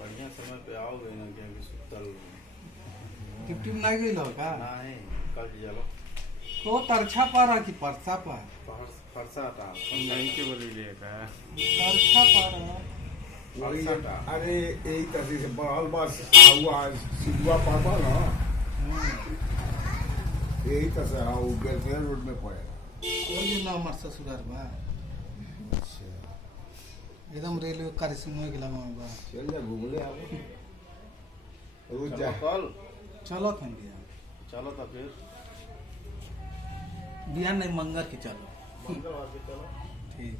बढ़िया समय पे आओगे ना क्योंकि सुतल टिप नहीं गई का नहीं कल चलो तो तरछा पारा की परसा पा फरसा था नहीं के बोली ले का तरछा पारा फरसा अरे यही तरह से बढ़ल बस आउआ सिद्धुआ पापा ना यही तरह से आओ बेलखेड़ा रोड में पड़ेगा वही ना हमार ससुराल बा एकदम रेलवे कार्यक्रम में गेला बा चल जा घूम ले आओ रोज चलो जा कल चलो थन गया चलो तो फिर बिहान नहीं मंगल के चलो मंगलवार के चलो ठीक